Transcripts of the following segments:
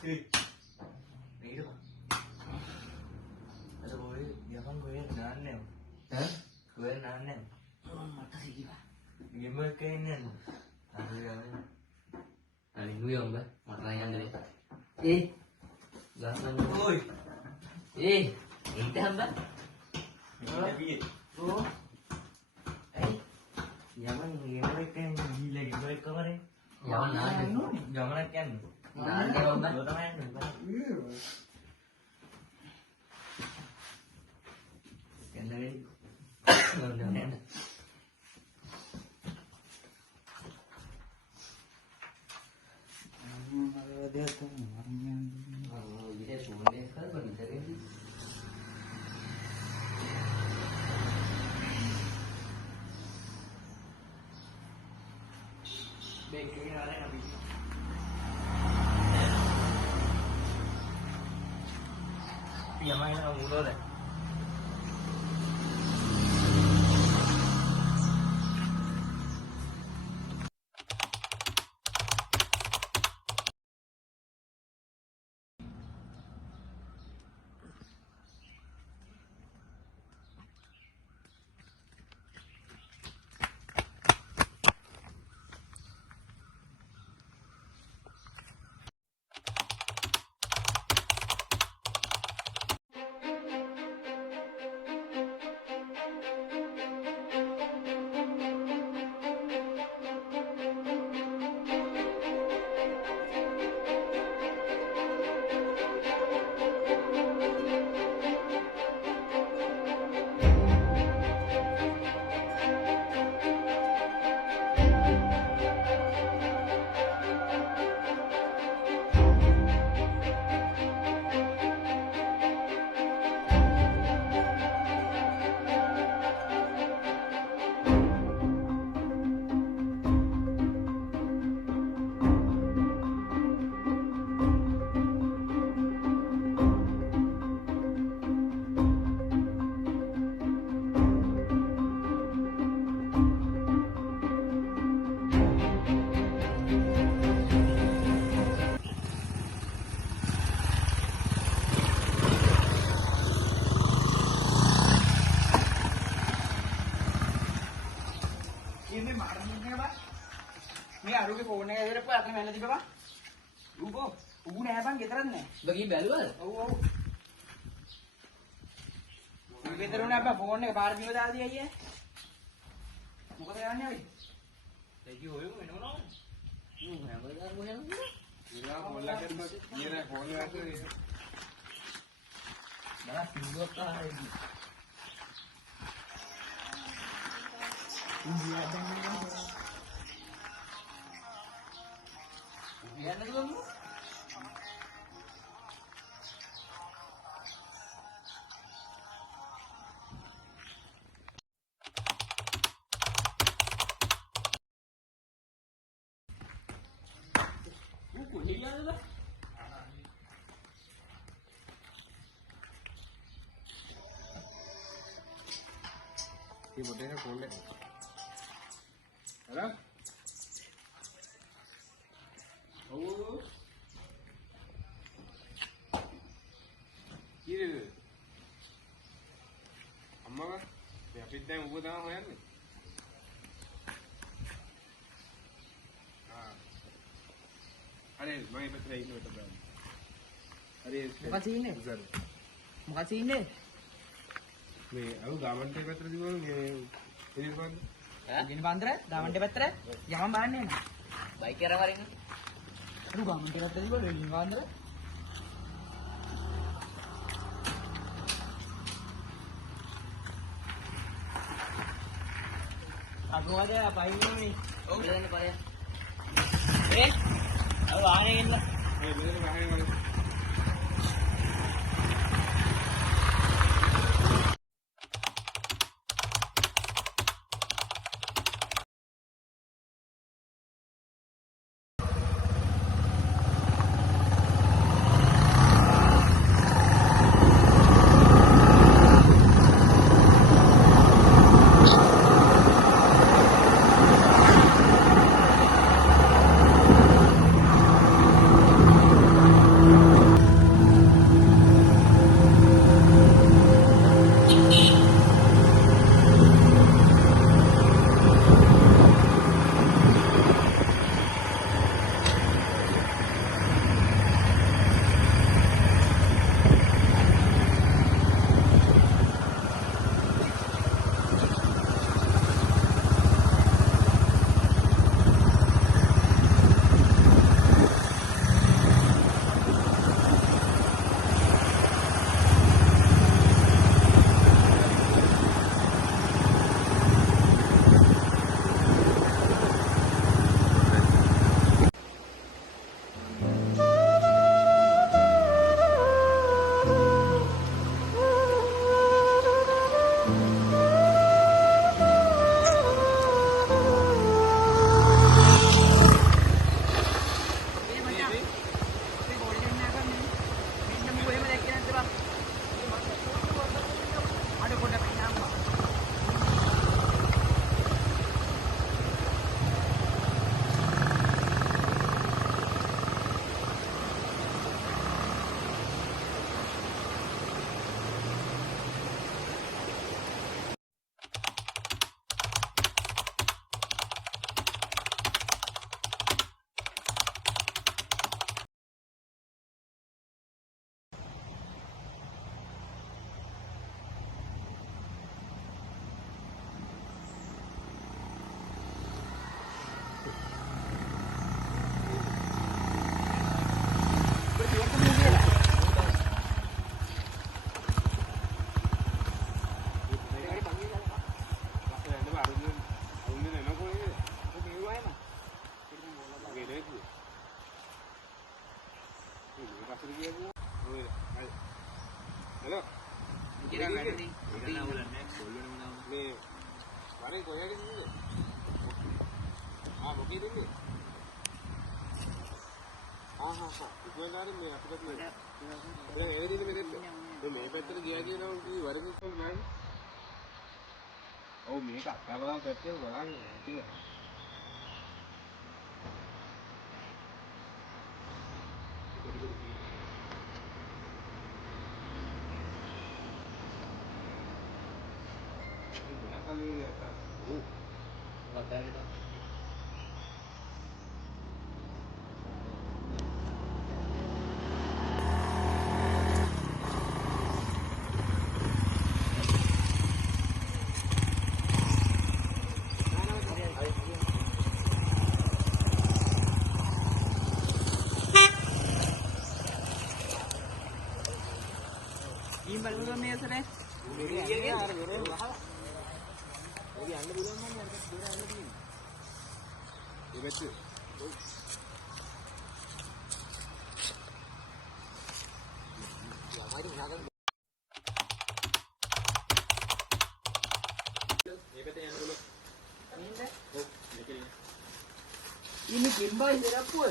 Ini tuh. Ada gue, dia kan gue nane. Gue nane. Mata sih gila. Gimana kayaknya? Ada yang Nah, gue yang mbak, makanya dari. Jangan. Oi. Itu mbak. Tapi Oh. Jangan gimana kayaknya gila gimana kemarin? Jangan kan? Nah, kalau mbak. Lo teman kan dari Dia tuh orangnya. Oh, dia semua dia kan bisa ini. Bakery ada yang bisa. Yang main kamu dulu deh. ini marahnya pak ini aduh ke phone nya dia apa mana tiba pak ubu nih bang gitaran nih Bagi balwal. oh gitaran apa phone nya बाहर भी बता दिया ये मुझे तो याद नहीं Lagi hoyo ini mana? Malah tinggal kah ini? याद नहीं तुम कुछ नहीं याद है ये बोलते हैं खोल ले है ना ये अम्मा का या फिर टाइम वो दाम है नहीं हाँ अरे मैं बता रही हूँ बता अरे मुका sini सर muka sini मैं अब गामन पे पत्र दियो मैं ini kan gini pantre gaman de patre jangan bahan nih Baik kira kemarin. aduh gaman de patre juga gini pantre aku aja apain nih Oh, udah nih Pak ya. aku aneh lah ये मेरे बाहर वाले ඉතින් වැඩි. මේ වරේ කොහෙද ඉන්නේ? මොකේද ඉන්නේ? ඉක්මනට මේ අපිට මේ දැන් ඒ විදිහට මෙතෙන්ද මේ පැත්තට ගියා කියනවා කී වරකින් ගියානේ. ඔව් මේක අක්කවලා පැත්තේ බලන්න කියලා. ඊම් බලමුද මේ ඇසරේ? මේක යන්නේ අර වෙරේ වහලා. ඔය යන්න පුළුවන් නම් අර දෙර යන්න තියෙන්නේ. ඒ පැත්තේ. යාමයි උනාගන්න. මේ පැත්තේ යන්න පුළුවන්. නින්ද? ඔව් මේකේ. ඉන්නේ කිම්බල් ඉරප්පුව.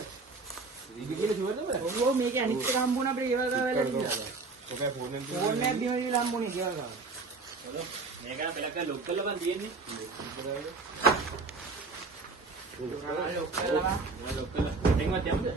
ඉතින් කියලා කිව්වද බෑ? ඔව් මේක අනිත් එක හම්බුණා අපිට ඒව ගාවලා ඉඳලා. ඔබේ ෆෝන් එකෙන් ෆෝන් එකක් බිම විල හම්බුනේ ඒව ගාව. මේක පෙලක ලොක් කරලා බන් තියෙන්නේ. ලොක් කරලා ලොක් කරලා. එතෙන්වත් යමුද?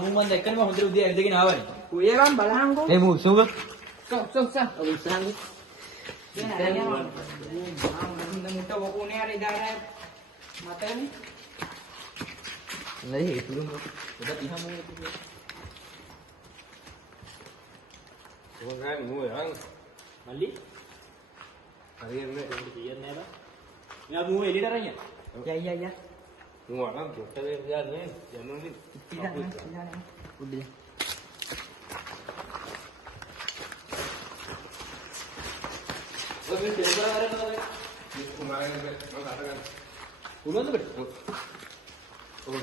මූ මන් දැක්කම හොඳට උදේ ඇවිදගෙන ආවනේ. ඔය ගම් බලහන්කෝ. මේ මූ සුඟ. ඔය ඉස්සරහට. මුට වකුනේ අර ඉදාරය මතනේ. නෑ ඒක තුරුම උඩ තියහම ඕනේ. ඕගන් නෝ යන් මල්ලි හරියන්නේ කියන්නේ නෑ බා. මෙයා මූ එළියට අරන් යන්න. යා නෝ අනම් පොට්ට වේ යන්නේ යන්නේ ඉතින් උඩේ ඔය මේ ටෙලිපර කරනවද? මේ කුමාරයන් මම කතා කරනවා පුළුවන්ද බට? ඔව්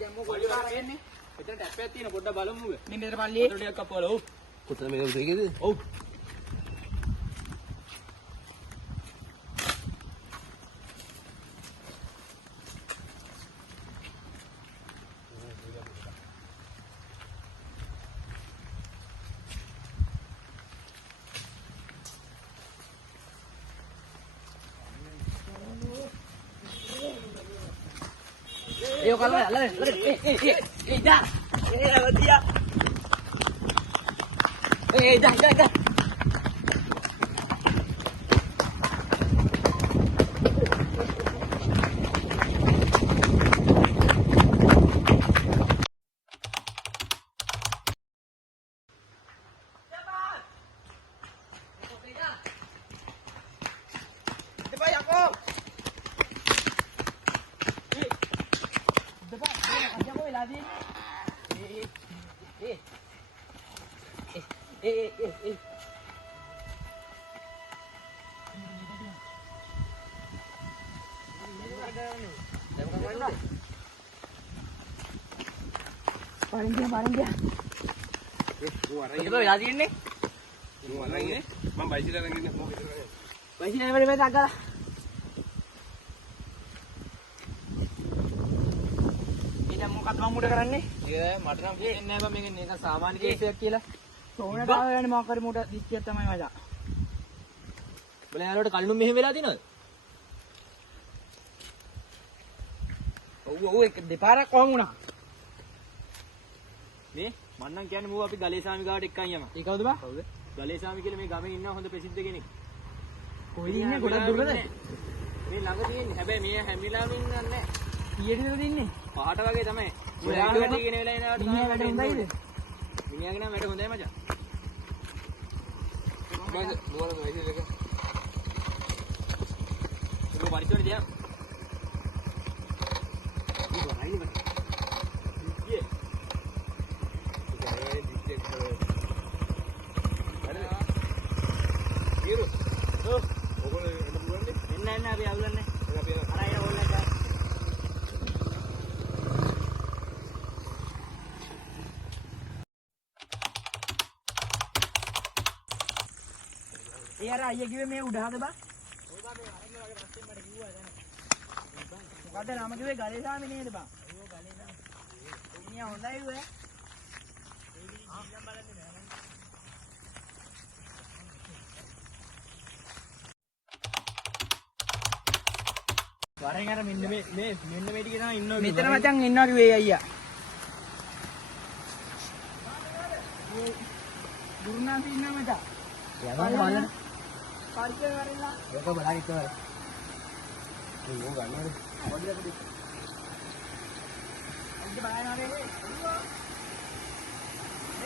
දැන් මොකද කරන්නේ? එතන ටැප් එකක් තියෙන පොඩ්ඩක් බලමු. මේ මෙතන පල්ලියේ වතුර ටිකක් කපවලා ඔව්. කොතන මේ උදේකේද ඔව්. Ayo kalau lari. Dah. Dia. Dah. Depan aku. Depan. Aja kau lagi. Paling dia. Betul lagi ini. මම බයිසිකල් අරගෙන ඉන්න මොකද කරන්නේ? Baik ni boleh agak lah. Ini mau kat bang muda කරන්නේ? ඒක මට නම් හිතෙන්නේ නැහැ බං මේක නිකන් සාමාන්‍ය කේසයක් කියලා. සෝනට ආවනේ මොකක් හරි මුඩ දිස්තියක් තමයි මචං. බල යාළුවට කලිනුම් මෙහෙම වෙලා තිනවද? ඔව් ඒක දෙපාරක් කොහොම වුණා? මේ මම නම් කියන්නේ මූ අපි ගලේසාමි ගාවට එක්කන් යමු. ඒ කවුද බා? කවුද? ගලේසාමි කියලා මේ ගමේ ඉන්න හොඳ ප්‍රසිද්ධ කෙනෙක්. කොහෙද ඉන්නේ? ගොඩක් දුරද? මේ ළඟ තියෙන්නේ. හැබැයි මේ හැමිලාම ඉන්නන්නේ නැහැ. කීයටද ඉන්නේ? පහට වගේ තමයි. ඔයාලා වැඩි කියන වෙලාව එනවට මිනිහා වැඩ හොඳයිද? මිනිහාගේ නම් වැඩ හොඳයි මචං. බයිස් නුවර බයිසිකල් එක. ඒක පරිසරේ දියා. එන්න අපි අවුලන්නේ. අර අය ඕල්ලා ගා. ඒ අර අයියා කිව්වේ මේ උඩහද බා? ඔය බා මේ අරගෙන වගේ පස්සේ මට කිව්වා දැන්. මොකද නම කිව්වේ ගලේසාමි නේද බා? ඔව් ගලේසාමි. මිනිහා හොඳයි වේ. වරෙන් අර මෙන්න මේ ටික තමයි ඉන්නවා. මෙතන මචං ඉන්නවා කිව්වේ අයියා. ගුරුනාන්ද ඉන්නවා මචං. යනවා බලන්න. පරිචය කරලා. ඒක බලන්න ඉතවල. මම ගන්නවද? අද බලනවා නේ.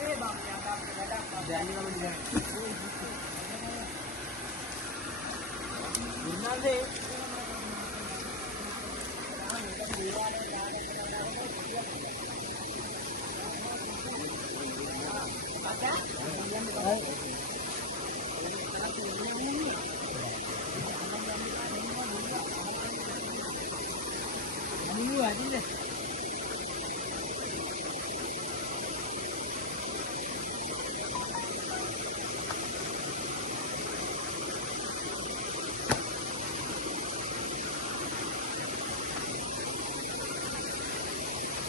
ඒ බම් දැන් නම දිගන. ගුරුනාන්දේ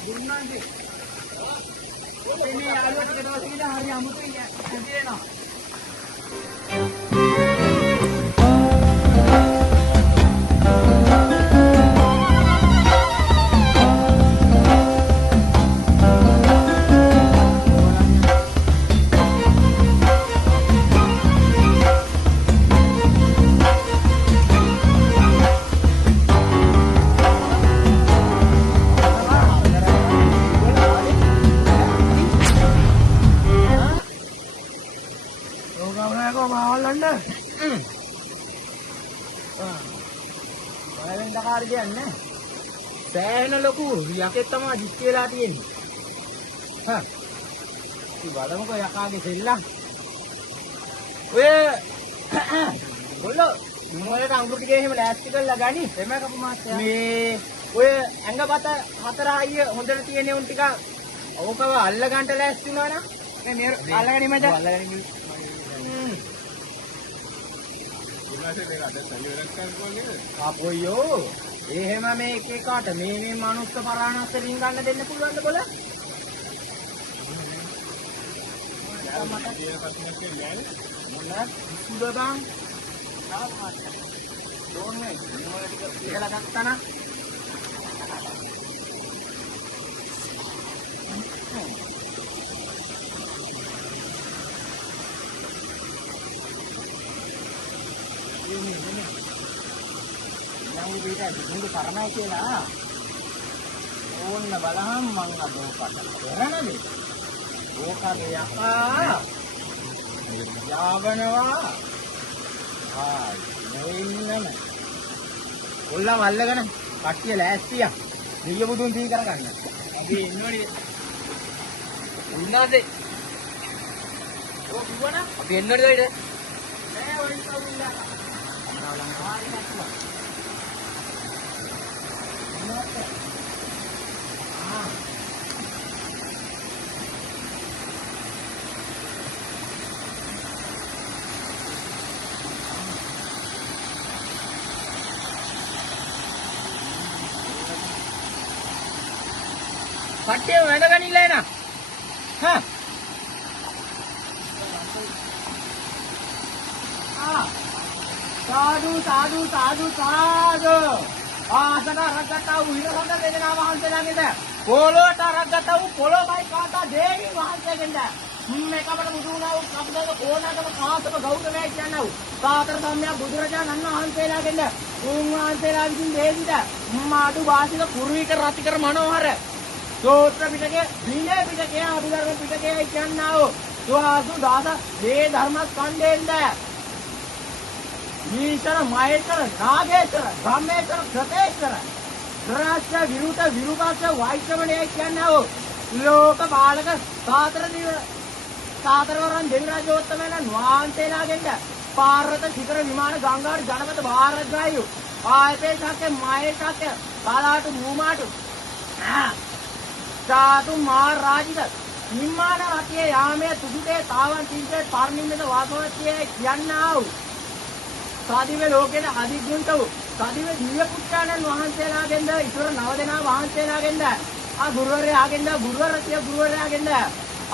ගුරුනාන්ද. මේ යාළුවා ටික දවස් ගිහලා හරි අමුතුයි හැදෙනවා. බලෙන්දකාරී කියන්නේ සෑහෙන ලොකු යකෙක් තමයි දිස්ති වෙලා තියෙන්නේ. හා. ඉතින් බලමුකෝ යකාගේ සෙල්ලම්. ඔය ගොල්ලෝ මොලේට අඟුරු ටිකේ එහෙම ලෑස්ති කරලා ගනි. එමෙ කපු මාත්‍යා. මේ ඔය ඇඟපත හතර ආයිය හොඳට තියෙන උන් ටික ඕකව අල්ල ගන්නට ලෑස්ති වුණා නම් මේ අල්ලගනි මචං. අල්ලගනි. අපොයෝ එහෙම මේ එක එකට මේ මනුස්ස පරාණස්ස රින් ගන්න දෙන්න පුළුවන්ද බල? මොනවාද? සුබබං. ඩෝන් වේ. මොනවද ටික කියලා ගත්තා නම් මගේ පිටේ දුඟු කරණයි කියලා ඕන්න බලහම් මං අද ඔකට කරනනේ ඕකගේ යකා යාවනවා නෙන්නම කොල්ලන් අල්ලගෙන කට්ටිය ලෑස්තියක් දෙවිය බුදුන් දී කරගන්න අපි එන්නෝනේ උන්නාද ඔය කිව්වන අපි එන්නෝනේ දෙයිද නෑ ඔය ඉස්සුල්ලා අන්නාලන් ආරි නැතුවා කට්ටිය වැඩගනින්න එන. හා. සාදු සාදු සාදු සාදු. ආසන රජකතා උහිරහොඳ දෙදෙනා වහන්සේලාගෙද. පොළොට රජකතා පොළොමයි කාටා දේවි වහන්සේගෙන්ද. මේකකට මුදුනා වූ කප්පද ඕනකම කාතම ගෞරවය කියනවා. සාතර සම්මිය බුදුරජාණන් වහන්සේලාගෙන්ද. උන්වහන්සේලා විසින් දේවිද. මාඩු වාසික කුරුවික රතිකර මනෝහර සූත්‍ර පිටකයේ විනය පිටකයේ අභිධර්ම පිටකයේ කියනවා සුවාසු දාස මේ ධර්මස්කන්ධයෙන්ද ඊශ්වර මහේශ්වර නාගේශ්වර බ්‍රහ්මේශ්වර ක්ෂතේශ්වර දරාස්ත්‍ර විරුත විරුපාස වෛශ්‍රවණය කියනවා ලෝක බාලක සාතරවරන් දෙවි රාජෝත්තමයන් වහන්සේලාගෙන්ද පාර්වත ශිඛර විමාන ගංගාර ජනපද භාරද්වායු ආයතේ ශාක්‍ය මහේශාක්‍ය කාලාට මූමාට සාතු මහරජික නිම්මාන රතියේ යාමයේ තුදුතේ තාවන් තින්සේ පරිනිම්මිත වාසවතියේ කියන්නා වූ සාදිවේ ලෝකයේ අධිග්‍රන්ථ වූ සාදිවේ දිව්‍ය පුත්‍රයන්න් වහන්සේලාගෙන්ද ඊතර නව දෙනා වහන්සේලාගෙන්ද ආ ගුරුවරයාගෙන්ද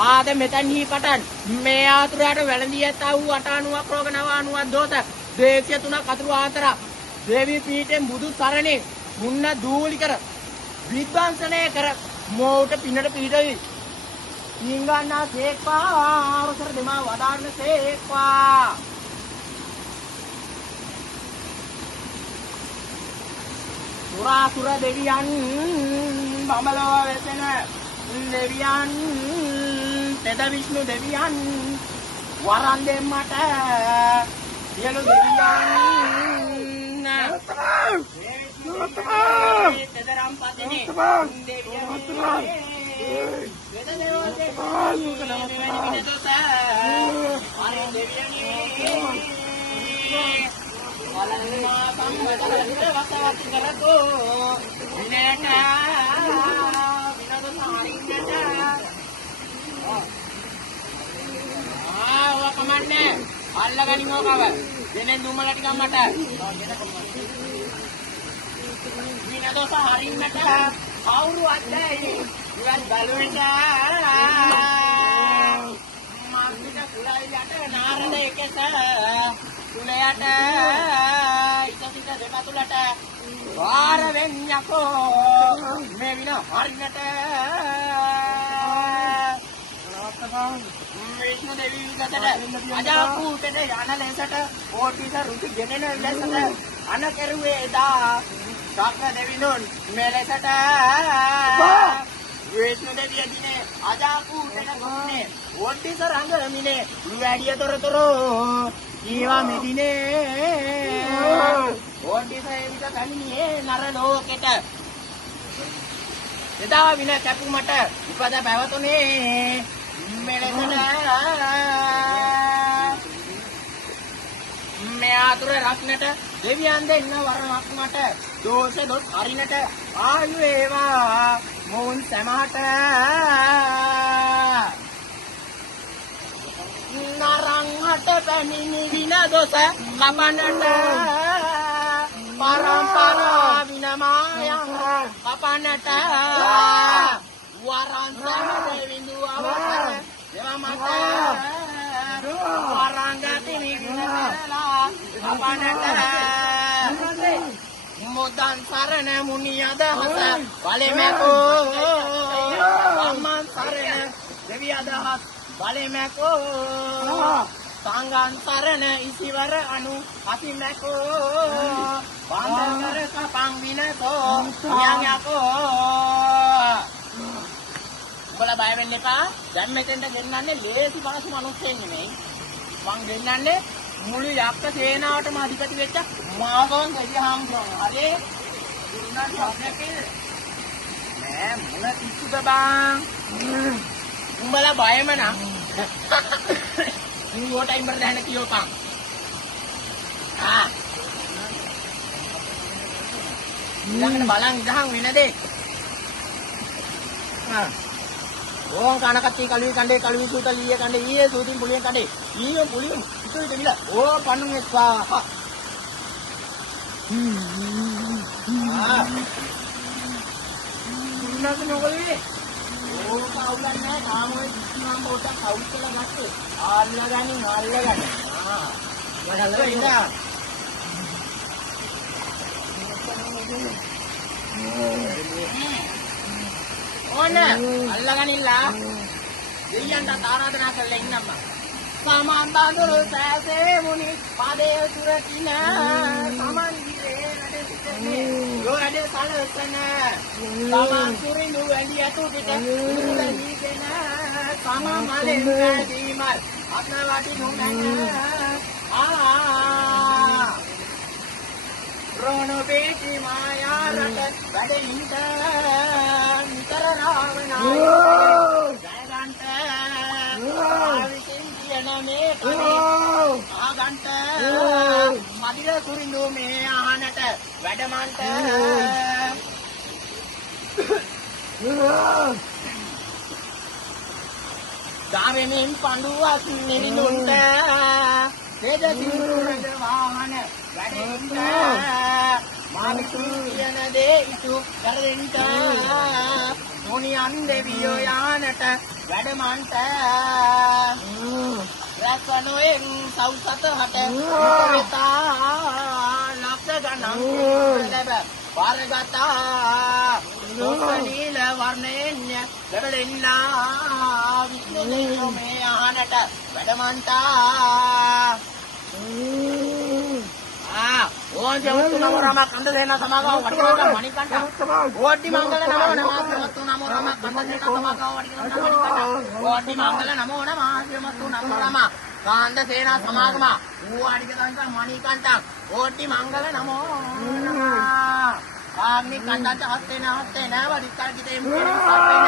ආද මෙතන්හි පටන් මේ ආතුරයට වැළඳී ඇතා වූ 890ක් රෝග 990ක් දෝත දේශය 3ක් අතුරු ආතර දේවී පීඨෙන් බුදු සරණේ මුන්න දූලි කර විද්වංශනය කර මෝට පින්නට පිටවි නිංගන්නා සේක්වා ආරසර දෙමා වදාන්න සේක්වා සුරාසුර දෙවියන් බඹලව වෙසෙන දෙවියන් තෙද විෂ්ණු දෙවියන් වරන් දෙන්නට සියලු දෙවියන් තෙදරම් පදිනේ අල්ලගනිමු කව දෙනෙන් දුමල ටිකක් මට විනදොස හරින්නට කවුරු අද්දයි ඉවත් බලුවෙන්ට මාස්මිට කුලයිලට නාරද එකස කුලයට ඉතසිත දෙපතුලට වාර වෙන්නකෝ මේ වින හරින්නට විෂ්ණු දෙවි විගතට අජාපූටට යන ලෙසට ඕටිස රුචි ගෙනෙන ලෙසට අන කෙරුවේ එදා ශක්‍ර දෙවිඳුන් මේ ලෙසට විෂ්ණු දෙවිය දිනේ අජාපූටට ගොන්නේ ඕටිස රංගමිනේ වැඩිය තොරතුරු ඊවා මෙදිනේ ඕටිස එවිට කණියේ නර ලෝකෙට එදා වින කැපුමට උපද පැවතුනේ මේ ආතුර රක්නට දෙවියන් දෙන්න වරමක් මට දෝෂ දොස් හරිනට ආයු වේවා මොවුන් සමහට නරංහට පැමිණි වින දොස කපන්නට පරම්පරා විනමායන් කපන්නට වරන් සමදෙවිඳු අවසර දෙවමට වරංගති නිවිනලා අපනට මුදන් සරණ මුනි අදහස බලෙමකෝ අම්මන් සරණ දෙවි අදහස් බලෙමකෝ සංගාන්තරණ ඉසිවර අනු අසිමකෝ වන්දකර කපං විනතෝ යං යකෝ උඹලා බය වෙන්න එපා. දැන් මෙතෙන්ට ගෙන්නන්නේ ලේසි මාසු මිනිස්සෙන් නෙමෙයි. මං ගෙන්නන්නේ මුළු යක්ක සේනාවටම අධිපති වෙච්ච මාගොන් ගජහාමුදුරන්. හරි? දුන්නා ශාසනයක් නෑ මොන පිස්සුද බං. උඹලා බයම නම් ඌට ඉඹර දැන කියෝපන්. ඊළඟට බලන් ඉඳහන් වෙන දේ. ඕන් කන කට්ටි කලුයි කණ්ඩේ කලුයි සූත ලීය කණ්ඩේ ඊයේ සූතින් පුලියෙන් කණ්ඩේ ඊයේ පුලියෙන් ඉතුරු දෙවිලා ඕ පන්නුන් එක්වා. ඉන්නක නොගලේ ඕක අවුලක් නැහැ. කාමෝයි කිසිම පොඩක් අවුල් කළා ගත්තේ. අල්ලගනින්. වඩල ඉන්න. ඕන අල්ලගනින්ලා. දෙයියන්ට ආරාධනා කරලා ඉන්නම්ම. සමාන්දාදුරු සෑසේ මුනි පාදේ සුරකින සමන් දිරේ නඩේ සිටනේ යෝ නඩේ සලසන සමන් සුරිඳු ඇලි අතු පිට උරුලීගෙන සම මලෙන් නැදීමල් අත්නවාටි නුනන රෝණ බේටි මායා රට වැඩින්ද නිතර රාවණා ජයගන්ත මේ ආගන්ට මදිල සුරිඳු මේ ආහනට වැඩමන්ට ගාවෙමින් පඬුවක් නිරිඳුන්ට තේජ සිරුරද වාහන වැඩෙන්ට මාමිතු කියන දේ ඉතු කරදෙන්ට මොනියන් දෙවියෝ යානට වැඩමන්ට රැකනෝෙන් සෞසත හට වෙතා ලක්ෂ ගණන් ලැබ වර්ගතා ලෝකනීල වර්ණයෙන් ලැබෙන්නා විශ්වදේව මේ ආනට වැඩමන්තා ඕන් ජවතු නම රම කන්ද දෙන සමාගම වටිනා මණිකණ්ඩ ඕඩි මංගල නම ජවතු නම රම කන්ද දෙන සමාගම වටිනා මණිකණ්ඩ ඕඩි මංගල නම නම ජවතු නම රම කාන්ද සේනා සමාගම ඕඩික සංකල් මණිකණ්ඩ ඕඩි මංගල නම ආග්නි කණ්ඩට හත්ේන වරිකල් කිතේ මුරේ සත්ේන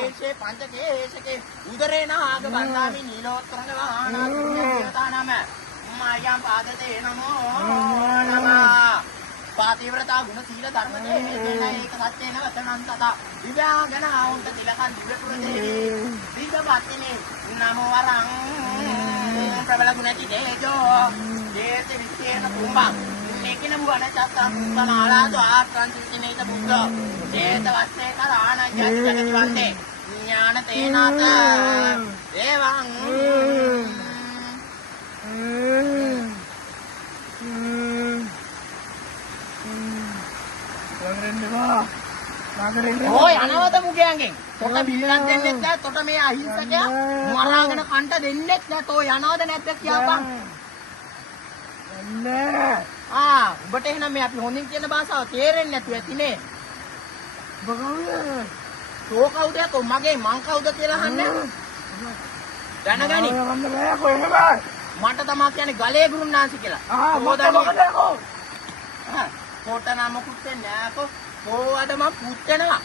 ඒෂේ පංචකේශකේ උදරේ නාග බන්දාමි නීලෝත්තරංග වාහනා දේවතානම මායම් පාදතේ නමෝ නමः පාතිව්‍රතා ගුණ සීල ධර්ම දේවේන ඒක සත්‍යේන වචනං තත විභාගන ආවුන්ත තිලකන් දිවතුර දේවී දීගපත්තිනේ නමෝ වරං ප්‍රබල ගුණති දේජෝ දේති විච්ඡේන කුම්බං මේකින බුවන චත්තං බලාලාදෝ ආක්‍රංචිනේත බුද්ධ දේත වස්සේ කරාණ ජගති වන්දේ ඥාන තේනාත එවං ඔය අනවත මුගයන්ගෙන් තොට බිල්ලක් දෙන්නෙත් නැහැ. තොට මේ අහිංසකයා මරාගෙන කන්ට දෙන්නෙත් නැහැ. තෝ යනවද නැද්ද කියපන්. යන්නේ. උඹට එහෙනම් මේ අපි හොඳින් කියන භාෂාව තේරෙන්නේ නැතුව ඇතිනේ. බගාවේ. තෝ කවුද යකෝ මගේ මං කවුද කියලා අහන්නේ. දැනගනි. මට තමයි කියන්නේ ගලේ ගුරුනාන්සි කියලා. මොකදකෝ? කොට නමකුත් නෑකෝ. කොහොමද මම පුච්චනවා?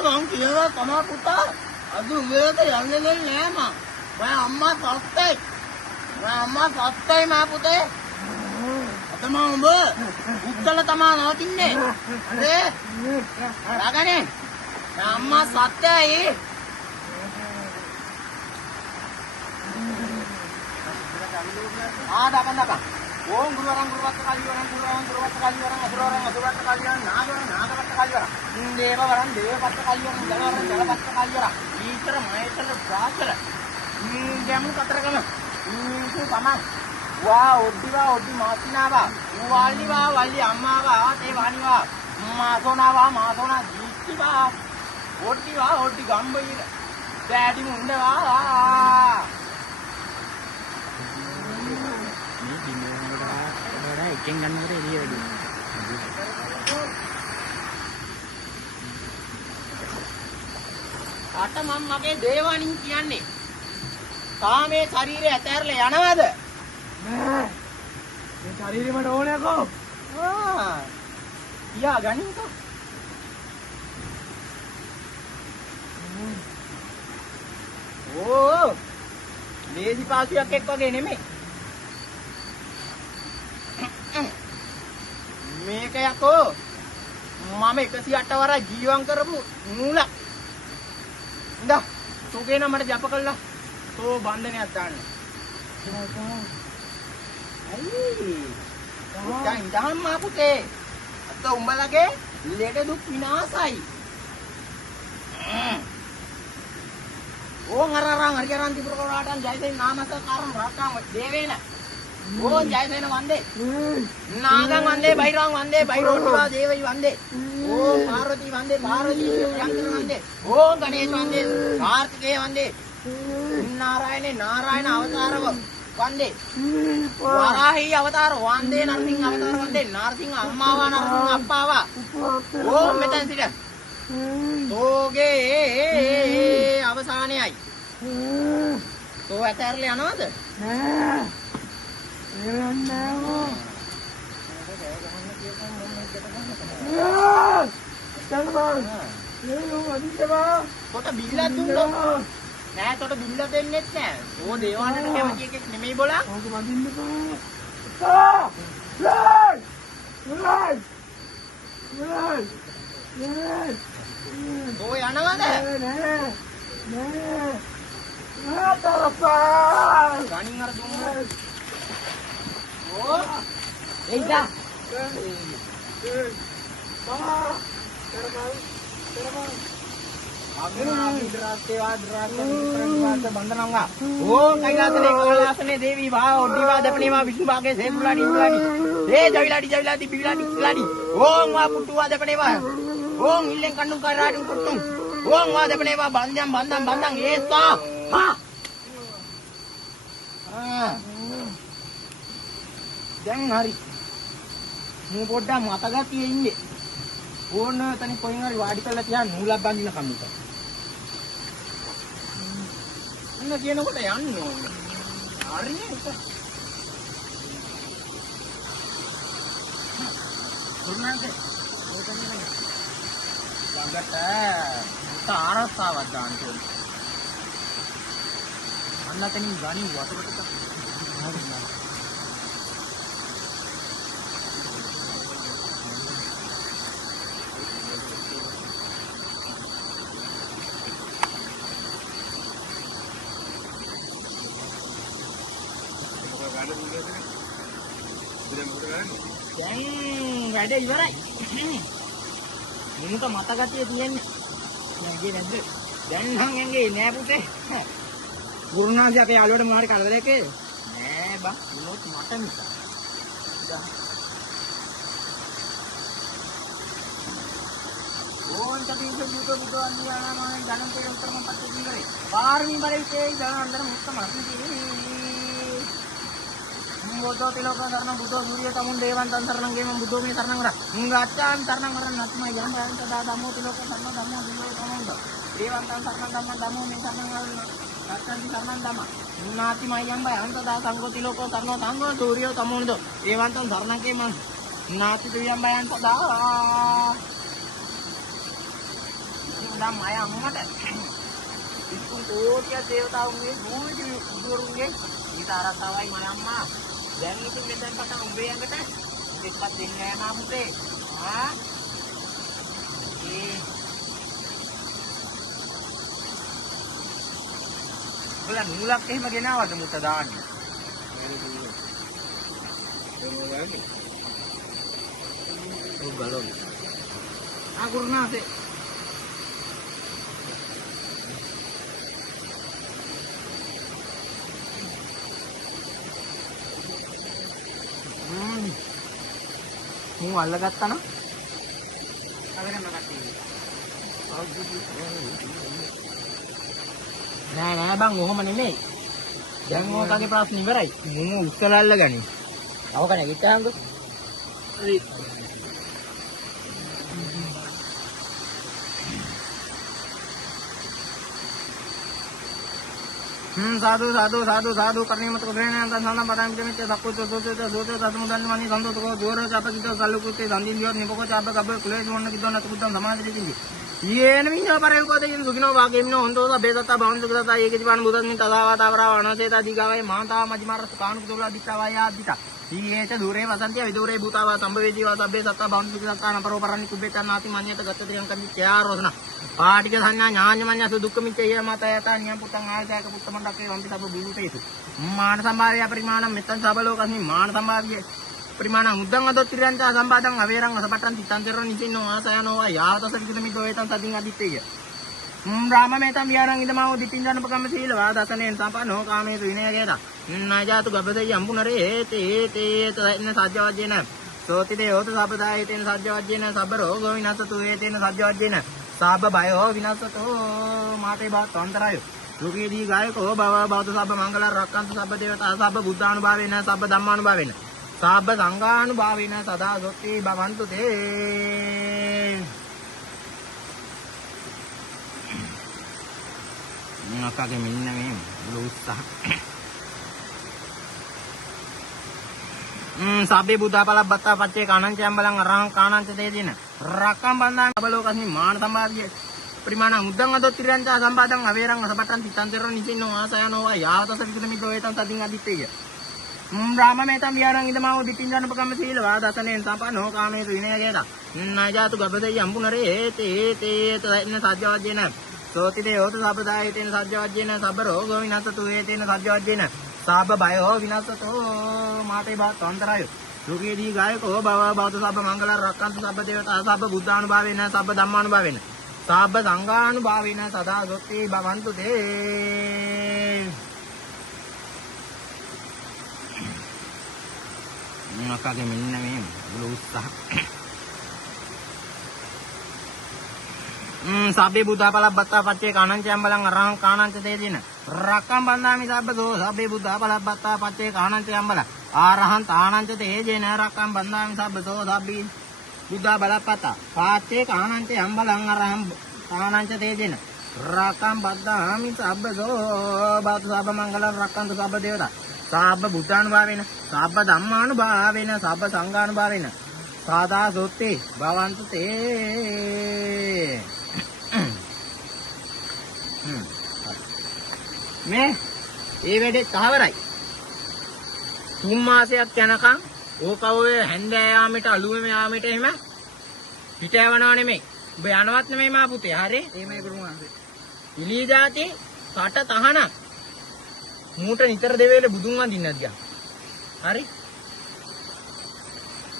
මම කියනවා තමයි පුතා. අද උඹලට යන්නේ නෑ මම. මම අම්මා සත්තයි. මා පුතේ. අතම උඹ උත්තල තමා නවතින්නේ. හරි? රාගනේ. අම්මා සත්‍යයි. දකන්. ඕම් ගුරුවරන් ගුරුවත් කලිවරන් ගුරුවරන් කලිවරන් අසුරවරන් කලිවරන් නාගවරන් කලිවරන්. දේවවරන් දේවපත්ත කලිවරන් දලවරන් දලපත්ත කලිවරන්. ඊතර මහේතර ප්‍රාචර. Gemunu Kataragama Itu sama. Wah, odi masinawa. Wali ammawa, te waniwa. Masona jistiwa. Odi gambira. Daddy mundawa. Ini di mana ikan kan ada dia tu. අට මම මගේ දේවානින් කියන්නේ තාමේ ශරීරය ඇතැරලා යනවද? නෑ. මේ ශරීරෙ මට ඕනේ අකෝ. කියා ගනින්කෝ. ඕ ලේසි පාසියක් එක් වගේ නෙමෙයි. මේක යකෝ මම 108 වරක් ජීවම් කරපු නූලක්. ඉඳා තෝගේ නම් මට ජප කළා. තෝ බන්ධනයක් දාන්න. අයියි. දැන් ධම්මා පුතේ. අත උඹලගේ ලෙඩ දුක් විනාසයි. ඕන් අරරන් හරියරන් තිබුරකරාටන් ජයසේන නාමක කාරණ රාකම් දේවේන. ඕන් ජයසේන වන්දේ. නාගම් වන්දේ බයිරාම් වන්දේ බයිරෝට්ටවා දේවයි වන්දේ. ඕම් පාර්වති වන්දේ පාර්වති යංකර වන්දේ. ඕම් ගණේශ වන්දේ කාර්තිකේ වන්දේ. नारायण अवतार वंदे वराही अवतार वंदे नरसिंह अवतार वंदे नरसिंह अम्मावा नरसिंह अप्पावा ओम මෙතන සිට තෝගේ අවසානයයි තෝ ඇතැරලා යනවද නෑ පොත බිල්ලක් දුන්නෝ නෑ තොට බිල්ල දෙන්නෙත් නෑ. ඕ දේවානට කැමති එකෙක් නෙමෙයි බොලා. ඕක වදින්නකෝ. ආ! ලයි! ලයි! ලයි! ලයි! ඕ යනවද? නෑ. නෑ. ආතරපා! ගණින් අර දුන්න. ඕ! එයිදා. ओम कैलासने कैलासने देवी भाव दिवा दपनेवा विष्णु भागे से बुलाडी बुलाडी हे जविलाडी बिलाडी बिलाडी ओम वा पुट्टुवा दपनेवा ओम इल्लें कन्नु कराडु पुट्टुम ओम वा दपनेवा बंदम एसा हा දැන් හරි මූ පොඩ්ඩක් මතගතියේ ඉන්නේ ඕන තනි කොහෙන් හරි වාඩි කරලා තියා නූලක් බඳින කමිට අන්න කියනකොට යන්න ඕනේ. හරිනේ ඒක. දුන්නාද? ඕකනේ. ළඟට තාරස්සාවක් දාන්න ඕනේ. අන්න තනින් ගණි වටකට හරිනවා. දැන් වැඩ ඉවරයි. මුනුක මතගතිය තියෙන්නේ. යන්නේ නැද්ද? දැන් නම් යන්නේ නෑ පුතේ. ගුරුනාථයාගේ යාළුවට මොහරි කරදරයක් නෑ බං. මොනොත් මට මිස. ඕන් කටින් බුදු අන්නියානම ජනන්තේ උත්තරම පත්තු දිගරේ. පාරමී බලයිතේ ජන අnder මුක්ත මරණදී Bodo tiloko sarnang budo surya tamun dewan tan sarnang gemam budo mi sarnang ra ngacan sarnang maran natma yang bayan tada damu tiloko sarnang damu diloko tamun do dewan tan sarnang damu mi sarnang ngacan di sarnang dama nati mayang bayan tada sanggo tiloko sarno sanggo surya tamun do dewan tan sarnang gemam nati tuyang bayan tada udah mayang mata itu dia devataun ini guru kita rasawai malamma දැන් ඉතින් මෙතෙන් පටන් උඹේ යඟට දෙපත් දෙන්න යනවා පුතේ. ආ? ඔයාලා නූලක් එහෙම ගෙනාවද මුත දාන්න? ඔව් බලන්න. ගුරුනාථේ මූ අල්ලගත්තා නම් නෑ බං ඔහොම නෙමෙයි. දැන් ඕකගේ ප්‍රශ්න ඉවරයි. මූ උත්තර අල්ලගනි. අවක නැගිට්ටාම්කෝ. හරි. साधु करने मत को ग्रहण अंतर साना पराम के मित्र सबको तो सोचो समुदाय मानी संतो को जोर चाप की तो चालू कुते संदिन दियो निपको चाप कब क्लेश मन की दोना तो समाज रीति ये नमीन पर को दे सुखिनो भाग्यमिनो हंतो बेदता भावन सुखता एक जीवन बुधन में तदावा तावरा वनसेता दिगावे माता मजमार कान कुला दितावा या दिता ये च दूरे वसंत्य विदूरे भूतावा संभवे जीवा सभ्य सत्ता भावन सुखता न परोपरनि कुबेता नाति मान्यत गतत्रियं कवि क्या रोजना पाटिक संज्ञा ඥාඤ්ඤමඤ්ඤ සුදුක්කමිච්චය මතයතා නියම් පුතං ආයතයක පුත්තමණ්ඩකේ වන්ති සබ්බ බිමුතේසු මාන සම්භාවය පරිමාණම් මෙත්තං සබලෝකස්මි මාන සම්භාව්‍ය පරිමාණං උද්දං අදොත්තිරංච සම්පාදං අවේරං අසපට්ටං තිත්තං චරණ නිසින්නෝ ආසයනෝ යාතස විදුමිදෝ වේතං තදින් අදිත්තේය රාමමේතං විහාරං ඉදමාව දිටින් ජනපකම්ම සීලවා දසනෙන් සම්පන්නෝ කාමේසු විනයගේත නාජාතු ගබ්බදේ යම්පුනරේ තේ තෙන්න සජ්ජවජ්ජේන සෝති දේවත සබ්බදායතේන සජ්ජවජ්ජේන සබ්බ රෝගෝ විනසතු ඒතේන සජ්ජවජ්ජේන साब भयो विनाशतो माते बात अंतरायो लोके दी गायको भव भवतु सब मंगल रक्षन्तु सब देवता सब बुद्धानुभावेन सब धम्मानुभावेन सब संघानुभावेन सदा सोति भवन्तु ते नकागे मिन्न में उत्साह साबे बुद्धा पला बत्ता पच्चे कानंच अंबलं अरहं कानंच तेदिन रक्कम बंधन अबलोकस्मि मान संभाव्य परिमाण उद्दंग अदोत्तिरंच संपादं अवेरं असपटं तिත්තං චරණ නිසින්නෝ ආසයනෝ යාතස විදුමිදෝ වේතං තදින් අදිත්තේය රාමමේතං විහාරං ඉදමාව දිටින් ජනපකම්ම සීලවා දසනෙන් සම්පන්නෝ කාමේසු විනයගේත නාජාතු ගබ්බදේ යම්පුනරේ තේ තෙන්න සජ්ජවජ්ජේන සෝති දේවත සබ්බදායතේන සජ්ජවජ්ජේන සබ්බ රෝගෝ විනසතු ඒතේන සජ්ජවජ්ජේන साब भयो विनाशतो माते बात अंतरायो लोके दी गायको भव भवतु सब मंगल रक्षन्तु सब देवता सब बुद्धानुभावेन सब धम्मानुभावेन सब संघानुभावेन सदा सोति भवन्तु ते नकागे मिन्न में उत्साह साबे बुद्धा पला बत्ता पच्चे कानंच अंबलं अरहं कानंच तेदिन रक्कम बंधामि सब्बतो साबे बुद्धा पला बत्ता पच्चे कानंच अंबल अरहं तानंच तेजेन रक्कम बंधामि सब्बतो साबे बुद्धा पला पत्ता पच्चे कानंच अंबलं अरहं तानंच तेजेन रक्कम बंधामि सब्बतो भवतु सब मंगल रक्षन्तु सब देवता सब बुद्धानुभावेन सब धम्मानुभावेन सब संघानुभावेन सदा सोति भवन्तु ते මේ ඒ වැඩේ තහවරයි 3 මාසයක් යනකම් ඕක ඔය හැන්දෑ යාමෙට අලුවෙම යාමෙට එහෙම පිට යවනවා නෙමෙයි ඔබ යනවත් නෙමෙයි මා පුතේ හරි එහෙමයි කරුණාන්සේ ඉලී જાති කට තහනක් මූට නිතර දෙවේල බුදුන් වඳින්නත් ගියා හරි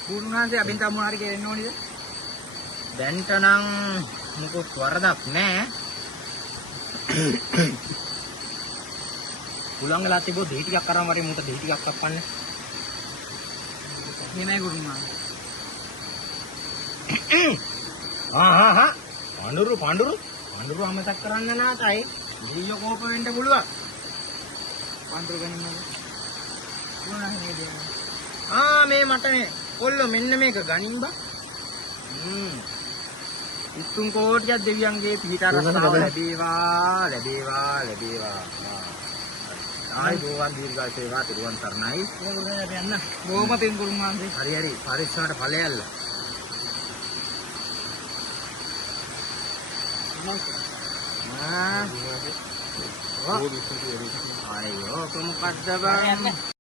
කරුණාන්සේ අපෙන් තම හරි කියන්න ඕනේද දැන්ට නම් මොකොත් වරදක් නෑ පුලංග ලාති බෝ දෙහි ටිකක් අරන් වරේ මූට දෙහි ටිකක් කපන්න. මේමයි ගුරුමා. පාඬුරු අමතක් කරන්න නාතයි. දෙයියෝ කෝප වෙන්න පුළුවන්. පාඬුරු ගනින්නද? මොනවා නේද? මේ මට මේ කොල්ල මෙන්න මේක ගනින් බා. ඉතුම් කෝටියක් දෙවියන්ගේ පිහිට රසාව ලැබේවා. ආයි ගෝවන් දීර්ඝායු සේවා තිරුවන් සරණයි. ඕක යන්න. බොහොම පින් ගුරුමාන්සේ. හරි පරිස්සමට ඵලයල්ල. ආ. අයියෝ කොමුකද්ද බං.